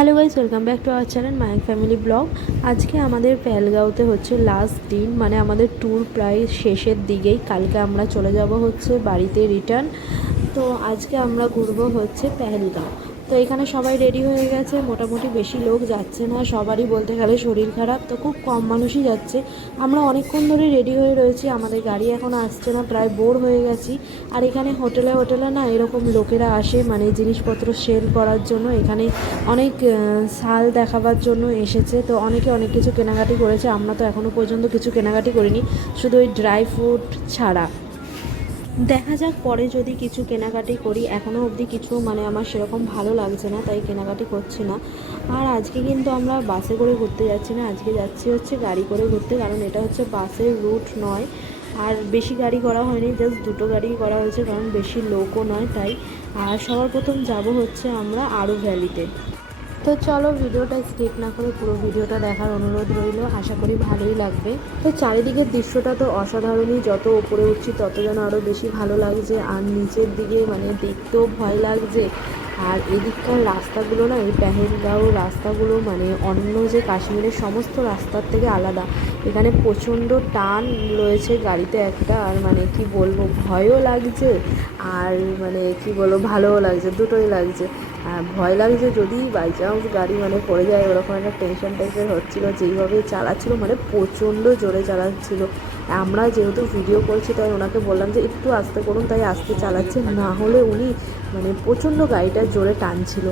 Hello guys welcome back to our channel Mayak family blog. আজকে আমাদের প্যালগাঁওতে হচ্ছে last দিন মানে আমাদের ট্যুর প্রায় শেষের দিকেই। কালকে আমরা চলে যাব হচ্ছে বাড়িতে রিটার্ন তো আজকে আমরা ঘুরবো হচ্ছে পেহেলগাঁও। তো এখানে সবাই রেডি হয়ে গেছে। মোটামুটি বেশি লোক যাচ্ছে না, সবারই বলতে গেলে শরীর খারাপ। তো খুব কম মানুষই যাচ্ছে। আমরা অনেকক্ষণ ধরে রেডি হয়ে রয়েছি। আমাদের গাড়ি এখন আসছে না, প্রায় বোর হয়ে গেছি। আর এখানে হোটেলে হোটেলে না এরকম লোকেরা আসে মানে জিনিসপত্র সেল করার জন্য। এখানে অনেক সাল দেখাবার জন্য এসেছে। তো অনেকে অনেক কিছু কেনাকাটি করেছে। আমরা তো এখনও পর্যন্ত কিছু কেনাকাটি করিনি। শুধু ওই ড্রাই ফ্রুট ছাড়া। দেখা যাক, পরে যদি কিছু কেনাকাটি করি এখনও অবধি কিছু মানে আমার সেরকম ভালো লাগছে না, তাই কেনাকাটি করছি না। আর আজকে কিন্তু আমরা বাসে করে ঘুরতে যাচ্ছি না, আজকে যাচ্ছি হচ্ছে গাড়ি করে ঘুরতে, কারণ এটা হচ্ছে বাসের রুট নয়। আর বেশি গাড়ি করা হয়নি, জাস্ট দুটো গাড়ি করা হয়েছে, কারণ বেশি লোকও নয় তাই। আর সবার প্রথম যাব হচ্ছে আমরা আরও ভ্যালিতে। তো চলো ভিডিওটা স্কিপ না করে পুরো ভিডিওটা দেখার অনুরোধ রইল। আশা করি ভালোই লাগবে। তো চারিদিকের দৃশ্যটা তো অসাধারণই। যত উপরে উঠছি, তত যেন আরও বেশি ভালো লাগছে। আর নিচের দিকে মানে দেখতেও ভয় লাগছে। আর এদিককার রাস্তাগুলো না, এই পেহেলগাঁও রাস্তাগুলো মানে অন্য যে কাশ্মীরের সমস্ত রাস্তার থেকে আলাদা। এখানে প্রচণ্ড টান রয়েছে গাড়িতে একটা। আর মানে কি বলব, ভয়ও লাগছে। আর মানে কি বলব, ভালোও লাগছে, দুটোই লাগছে। ভয় লাগছে যদি বাই চান্স গাড়ি মানে পড়ে যায়, ওরকম একটা টেনশন টাইপের হচ্ছিল যেইভাবে চালাচ্ছিল মানে প্রচণ্ড জোরে চালাচ্ছিল। আমরা যেহেতু ভিডিও করছি তাই ওনাকে বললাম যে একটু আস্তে করুন, তাই আস্তে চালাচ্ছে না হলে উনি মানে প্রচণ্ড গাড়িটা জোরে টানছিল।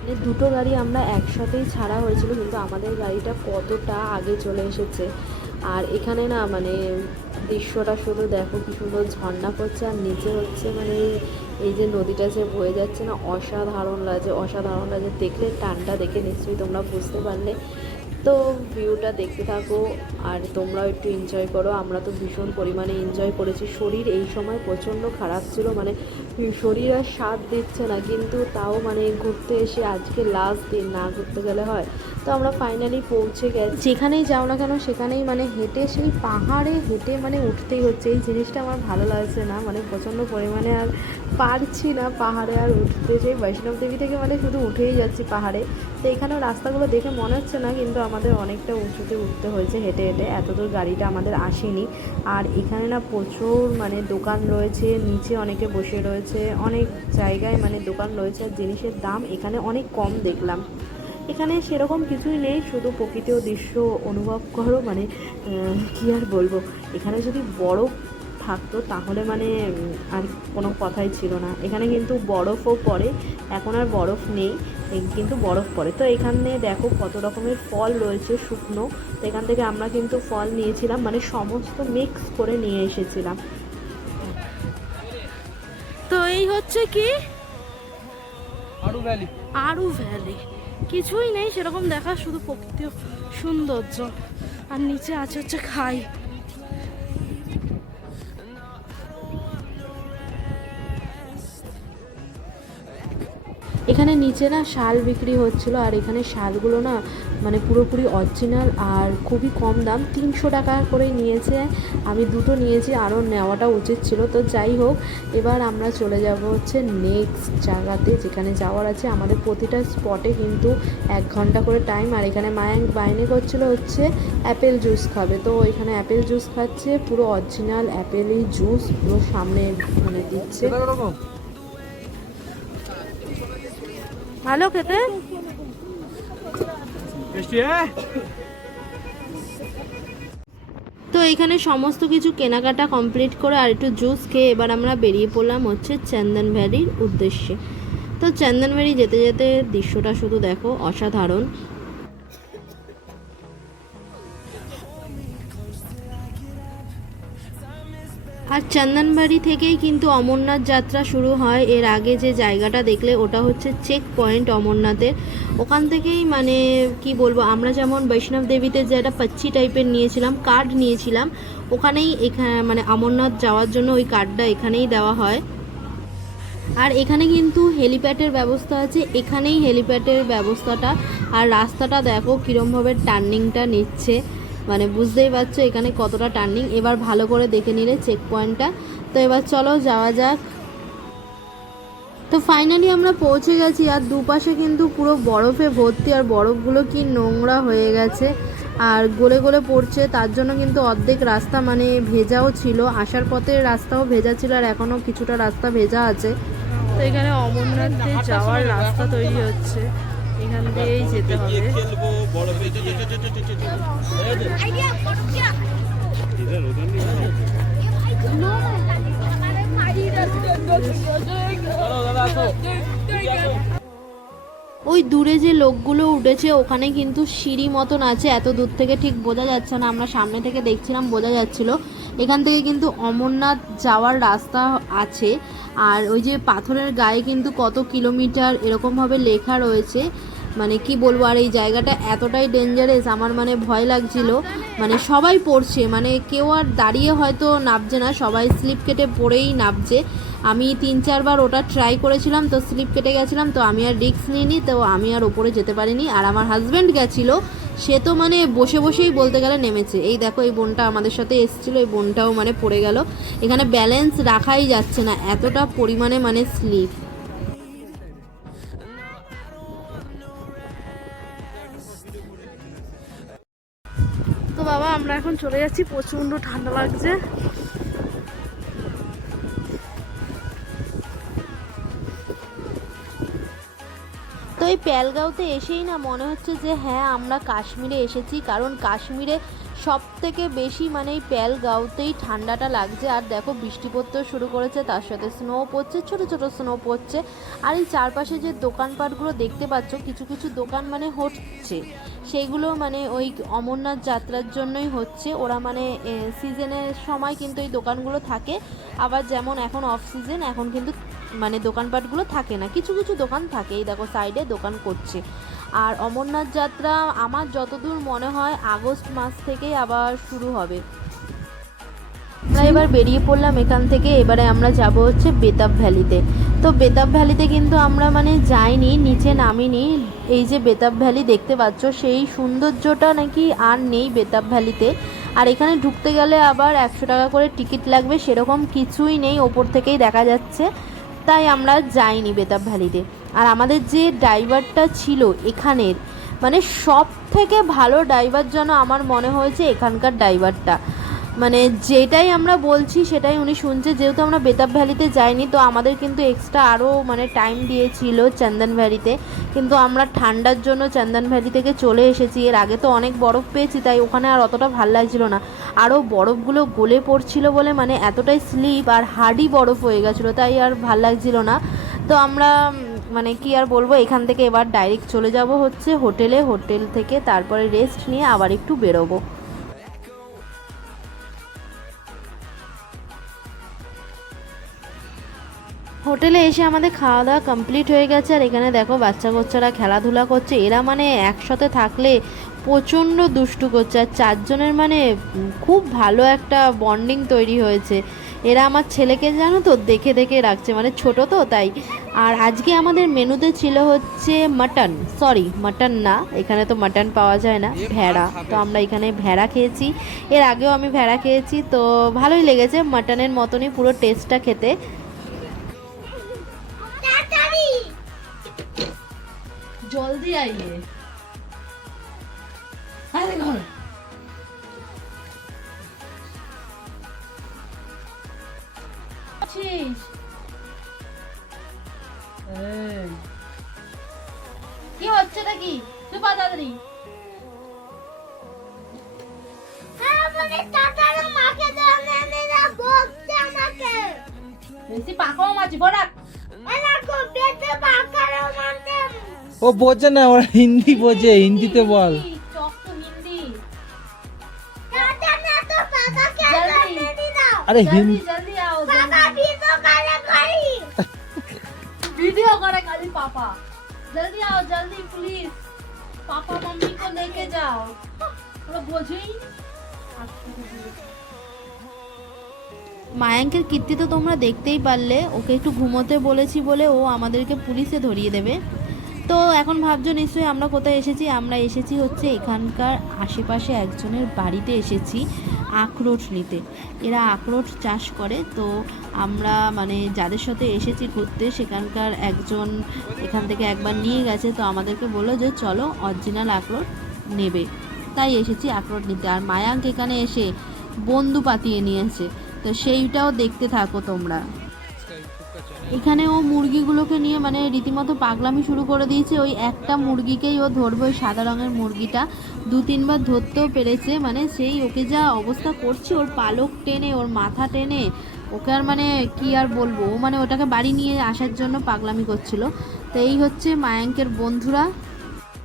মানে দুটো গাড়ি আমরা একসাথেই ছাড়া হয়েছিল, কিন্তু আমাদের গাড়িটা কতটা আগে চলে এসেছে। আর এখানে না মানে দৃশ্যটা শুধু দেখো কি সুন্দর ঝর্ণা পড়ছে, আর নিচে হচ্ছে মানে এই যে নদীটা যে বয়ে যাচ্ছে না অসাধারণ লাগছে অসাধারণ লাগছে। দেখলে টানটা দেখে নিশ্চয়ই তোমরা বুঝতে পারলে। তো ভিউটা দেখতে থাকো আর তোমরাও একটু এনজয় করো। আমরা তো ভীষণ পরিমাণে এনজয় করেছি। শরীর এই সময় প্রচণ্ড খারাপ ছিল মানে শরীর আর সাথ দিচ্ছে না, কিন্তু তাও মানে ঘুরতে এসে আজকে লাস্ট দিন না ঘুরতে গেলে হয়। তো আমরা ফাইনালি পৌঁছে গেছি। যেখানেই যাও না কেন, সেখানেই মানে হেঁটে সেই পাহাড়ে হেঁটে মানে উঠতেই হচ্ছে। এই জিনিসটা আমার ভালো লাগছে না মানে প্রচণ্ড পরিমাণে আর পারছি না পাহাড়ে আর উঠতে। সেই বৈষ্ণব দেবী থেকে মানে শুধু উঠেই যাচ্ছি পাহাড়ে। তো এখানেও রাস্তাগুলো দেখে মনে হচ্ছে না, কিন্তু আমাদের অনেকটা উঁচুতে উঠতে হয়েছে হেঁটে হেঁটে। এতদূর গাড়িটা আমাদের আসেনি। আর এখানে না প্রচুর মানে দোকান রয়েছে, নিচে অনেকে বসে রয়েছে। অনেক জায়গায় মানে দোকান রয়েছে, আর জিনিসের দাম এখানে অনেক কম দেখলাম। এখানে সেরকম কিছুই নেই, শুধু প্রকৃতিও দৃশ্য অনুভব করো মানে কি আর বলব? এখানে যদি বরফ থাকতো তাহলে মানে আর কোনো কথাই ছিল না। এখানে কিন্তু বরফও পড়ে, এখন আর বরফ নেই কিন্তু বরফ পড়ে। তো এখানে দেখো কত রকমের ফল রয়েছে, শুকনো। তো এখান থেকে আমরা কিন্তু ফল নিয়েছিলাম মানে সমস্ত মিক্স করে নিয়ে এসেছিলাম। এই হচ্ছে কি? আরু ভ্যালি। আরু ভ্যালি। কিছুই নেই সেরকম দেখা শুধু প্রকৃতি সৌন্দর্য। আর নিচে আছে হচ্ছে খাই। এখানে নিচে না শাল বিক্রি হচ্ছিল আর এখানে শালগুলো না মানে পুরোপুরি অরিজিনাল আর খুবই কম দাম তিনশো টাকা করে নিয়েছে। আমি দুটো নিয়েছি আরও নেওয়াটা উচিত ছিল। তো যাই হোক এবার আমরা চলে যাব হচ্ছে নেক্সট জায়গাতে যেখানে যাওয়ার আছে। আমাদের প্রতিটা স্পটে কিন্তু এক ঘণ্টা করে টাইম আর এখানে মায়াঙ্ক বাইনে করছিল হচ্ছে অ্যাপেল জুস খাবে। তো এখানে অ্যাপেল জুস খাচ্ছে পুরো অরিজিনাল অ্যাপেলই জুস পুরো সামনে মানে দিচ্ছে। ভালো খেতে? তো এখানে সমস্ত কিছু কেনাকাটা কমপ্লিট করে আর একটু জুস খেয়ে এবার আমরা বেরিয়ে পড়লাম হচ্ছে চন্দন ভ্যালির উদ্দেশ্যে। তো চন্দন ভ্যালি যেতে যেতে দৃশ্যটা শুধু দেখো, অসাধারণ। আর চন্দনবাড়ি থেকেই কিন্তু অমরনাথ যাত্রা শুরু হয়। এর আগে যে জায়গাটা দেখলে ওটা হচ্ছে চেক পয়েন্ট অমরনাথের। ওখান থেকেই মানে কি বলব, আমরা যেমন বৈষ্ণব দেবীতে যে একটা পাচ্ছি টাইপের নিয়েছিলাম কার্ড নিয়েছিলাম, ওখানেই এখানে মানে অমরনাথ যাওয়ার জন্য ওই কার্ডটা এখানেই দেওয়া হয়। আর এখানে কিন্তু হেলিপ্যাডের ব্যবস্থা আছে, এখানেই হেলিপ্যাডের ব্যবস্থাটা। আর রাস্তাটা দেখো কীরমভাবে টার্নিংটা নিচ্ছে। মানে বুঝতেই পারছ এখানে কতটা টার্নিং। এবার ভালো করে দেখে নিলে চেক পয়েন্টটা তো এবার চলো যাওয়া যাক। তো ফাইনালি আমরা পৌঁছে গেছি আর দুপাশে কিন্তু পুরো বরফে ভর্তি আর বরফগুলো কি নোংরা হয়ে গেছে। আর গলে গলে পড়ছে, তার জন্য কিন্তু অর্ধেক রাস্তা মানে ভেজাও ছিল। আসার পথে রাস্তাও ভেজা ছিল আর এখনও কিছুটা রাস্তা ভেজা আছে। তো এখানে অমরনাথে যাওয়ার রাস্তা তৈরি হচ্ছে। এখান দিয়েই যেতে হবে। ওই দূরে যে লোকগুলো উঠেছে ওখানে কিন্তু সিঁড়ি মতন আছে। এত দূর থেকে ঠিক বোঝা যাচ্ছে না। আমরা সামনে থেকে দেখছিলাম বোঝা যাচ্ছিল। এখান থেকে কিন্তু অমরনাথ যাওয়ার রাস্তা আছে। আর ওই যে পাথরের গায়ে কিন্তু কত কিলোমিটার এরকমভাবে লেখা রয়েছে। মানে কি বলব, আর এই জায়গাটা এতটাই ডেঞ্জারাস আমার মানে ভয় লাগছিল। মানে সবাই পড়ছে মানে কেউ আর দাঁড়িয়ে হয়তো নামছে না, সবাই স্লিপ কেটে পড়েই নামছে আমি তিন চারবার ওটা ট্রাই করেছিলাম, তো স্লিপ কেটে গেছিলাম, তো আমি আর রিস্ক নিইনি, তো আমি আর ওপরে যেতে পারিনি। আর আমার হাজব্যান্ড গেছিল, সে তো মানে বসে বসেই বলতে গেলে নেমেছে। এই দেখো, এই বোনটা আমাদের সাথে এসেছিল, এই বোনটাও মানে পড়ে গেল। এখানে ব্যালেন্স রাখাই যাচ্ছে না, এতটা পরিমাণে মানে স্লিপ চলে যাচ্ছি প্রচণ্ড ঠান্ডা লাগছে। তো এই প্যালগাঁওতে এসেই না মনে হচ্ছে যে হ্যাঁ আমরা কাশ্মীরে এসেছি, কারণ কাশ্মীরে সব থেকে বেশি মানে এই প্যালগাঁওতেই ঠান্ডাটা লাগছে। আর দেখো, বৃষ্টি পড়তেও শুরু করেছে, তার সাথে স্নো পড়ছে, ছোট ছোট স্নো পড়ছে। আর এই চারপাশে যে দোকানপাটগুলো দেখতে পাচ্ছ, কিছু কিছু দোকান মানে হচ্ছে। সেইগুলো মানে ওই অমরনাথ যাত্রার জন্যই হচ্ছে। ওরা মানে সিজনের সময় কিন্তু এই দোকানগুলো থাকে। আবার যেমন এখন অফ সিজন এখন কিন্তু মানে দোকানপাটগুলো থাকে না। কিছু কিছু দোকান থাকে। এই দেখো সাইডে দোকান করছে। আর অমরনাথ যাত্রা আমার যতদূর মনে হয় আগস্ট মাস থেকেই আবার শুরু হবে। আমরা এবার বেরিয়ে পড়লাম এখান থেকে, এবারে আমরা যাব হচ্ছে বেতাব ভ্যালিতে। তো বেতাব ভ্যালিতে কিন্তু আমরা মানে যাইনি, নিচে নামিনি। এই যে বেতাব ভ্যালি দেখতে পাচ্ছ, সেই সৌন্দর্যটা নাকি আর নেই বেতাব ভ্যালিতে। আর এখানে ঢুকতে গেলে আবার একশো টাকা করে টিকিট লাগবে, সেরকম কিছুই নেই, ওপর থেকেই দেখা যাচ্ছে। তাই আমরা যাইনি বেতাব ভ্যালিতে। আর আমাদের যে ড্রাইভারটা ছিল এখানের মানে সব থেকে ভালো ড্রাইভার যেন আমার মনে হয়েছে এখানকার ড্রাইভারটা। মানে যেটাই আমরা বলছি সেটাই উনি শুনছে, যেহেতু আমরা বেতাব ভ্যালিতে যাইনি, তো আমাদের কিন্তু এক্সট্রা আরও মানে টাইম দিয়েছিল চন্দন ভ্যালিতে। কিন্তু আমরা ঠান্ডার জন্য চন্দন ভ্যালি থেকে চলে এসেছি। এর আগে তো অনেক বরফ পেয়েছি, তাই ওখানে আর অতটা ভালো লাগছিল না। আরও বরফগুলো গলে পড়ছিল বলে মানে এতটাই স্লিপ আর হার্ডি বরফ হয়ে গেছিল, তাই আর ভালো লাগছিল না। তো আমরা মানে কি আর বলব, এখান থেকে এবার ডাইরেক্ট চলে যাব হচ্ছে হোটেলে, হোটেল থেকে তারপরে রেস্ট নিয়ে আবার একটু বেরোবো। হোটেলে এসে আমাদের খাওয়া দাওয়া কমপ্লিট হয়ে গেছে, আর এখানে দেখো বাচ্চা কাচ্চারা খেলাধুলা করছে। এরা মানে একসাথে থাকলে প্রচণ্ড দুষ্টু করছে, আর চারজনের মানে খুব ভালো একটা বন্ডিং তৈরি হয়েছে। এরা আমার ছেলেকে জানো তো দেখে দেখে রাখছে মানে ছোট তো তাই। আর আজকে আমাদের মেনুতে ছিল হচ্ছে মাটন সরি মাটন না এখানে তো মাটন পাওয়া যায় না ভেড়া। তো আমরা এখানে ভেড়া খেয়েছি। এর আগেও আমি ভেড়া খেয়েছি তো ভালোই লেগেছে মাটনের মতনই পুরো টেস্টটা খেতে। তাড়াতাড়ি। জলদি আইয়ে আরে ঘর। এই। কি হচ্ছে নাকি? তুই পা তাড়াতাড়ি ও বোঝে না ওরা হিন্দি বোঝে হিন্দিতে বল। চক তো হিন্দি। তাড়াতাড়ি তো বাবাকে জলদি। জানে। দাও আরে হিন্দি पापा जल्दी आओ जल्दी प्लीज पापा मम्मी को लेके जाओ थोड़ा বোঝেই মায়াঙ্কের কীর্তি তো তোমরা দেখতেই পারলে ওকে একটু ঘুমোতে বলেছি বলে ও আমাদেরকে পুলিশে ধরিয়ে দেবে তো এখন ভাবছ নিশ্চয়ই আমরা কোথায় এসেছি? আমরা এসেছি হচ্ছে এখানকার আশেপাশে একজনের বাড়িতে এসেছি আখরোট নিতে। এরা আখরোট চাষ করে। তো আমরা মানে যাদের সাথে এসেছি ঘুরতে, সেখানকার একজন এখান থেকে একবার নিয়ে গেছে। তো আমাদেরকে বলল যে চলো অরিজিনাল আখরোট নেবে। তাই এসেছি আখরোট নিতে। আর মায়াঙ্ক এখানে এসে বন্ধু পাতিয়ে নিয়েছে তো সেইটাও দেখতে থাকো তোমরা। এখানে ও মুরগিগুলোকে নিয়ে মানে রীতিমতো পাগলামি শুরু করে দিয়েছে। ওই একটা মুরগিকেই ও ধরবে, ওই সাদা রঙের মুরগিটা। দু তিনবার ধরতেও পেরেছে মানে সেই ওকে যা অবস্থা করছে, ওর পালক টেনে, ওর মাথা টেনে, ওকে আর মানে কি আর বলব? ও মানে ওটাকে বাড়ি নিয়ে আসার জন্য পাগলামি করছিল। তো এই হচ্ছে মায়াঙ্কের বন্ধুরা।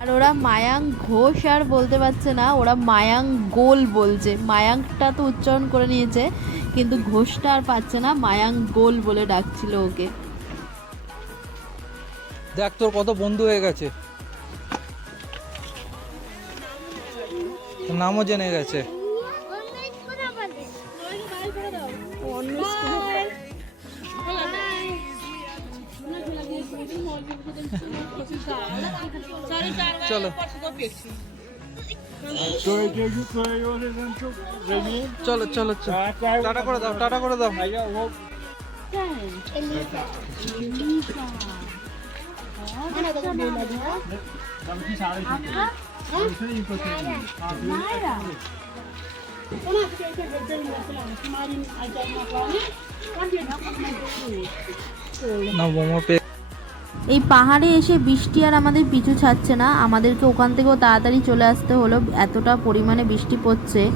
আর ওরা মায়াং ঘোষ আর বলতে পারছে না, ওরা মায়াং গোল বলছে। মায়াংটা তো উচ্চারণ করে নিয়েছে। কিন্তু ঘোষটা আর পাচ্ছে না মায়াং গোল বলে ডাকছিল ওকে। দেখ তোর কত বন্ধু হয়ে গেছে। তোর নামও জেনে গেছে। অন্য স্কুলে বলে চলো চলো চলো চলো টাটা করে দাও টাটা করে দাও না বোমা পে এই পাহাড়ে এসে বৃষ্টি আর আমাদের পিছু ছাড়ছে না। আমাদেরকে ওখান থেকেও তাড়াতাড়ি চলে আসতে হলো। এতটা পরিমাণে বৃষ্টি পড়ছে।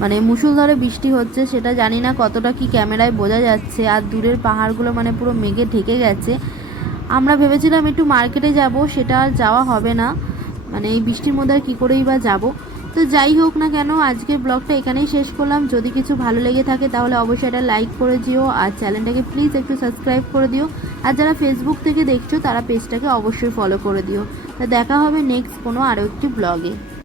মানে মুসুলধারে বৃষ্টি হচ্ছে, সেটা জানি না কতটা কি ক্যামেরায় বোঝা যাচ্ছে। আর দূরের পাহাড়গুলো মানে পুরো মেঘে ঢেকে গেছে। আমরা ভেবেছিলাম একটু মার্কেটে যাব, সেটা আর যাওয়া হবে না। মানে এই বৃষ্টির মধ্যে আর কী করেই বা যাব। তো যাই হোক না কেন, আজকের ব্লগটা এখানেই শেষ করলাম। যদি কিছু ভালো লেগে থাকে তাহলে অবশ্যই এটা লাইক করে দিও আর চ্যানেলটাকে প্লিজ একটু সাবস্ক্রাইব করে দিও। আর যারা ফেসবুক থেকে দেখছ তারা পেজটাকে অবশ্যই ফলো করে দিও। তা দেখা হবে নেক্সট কোনো আরও একটি ব্লগে।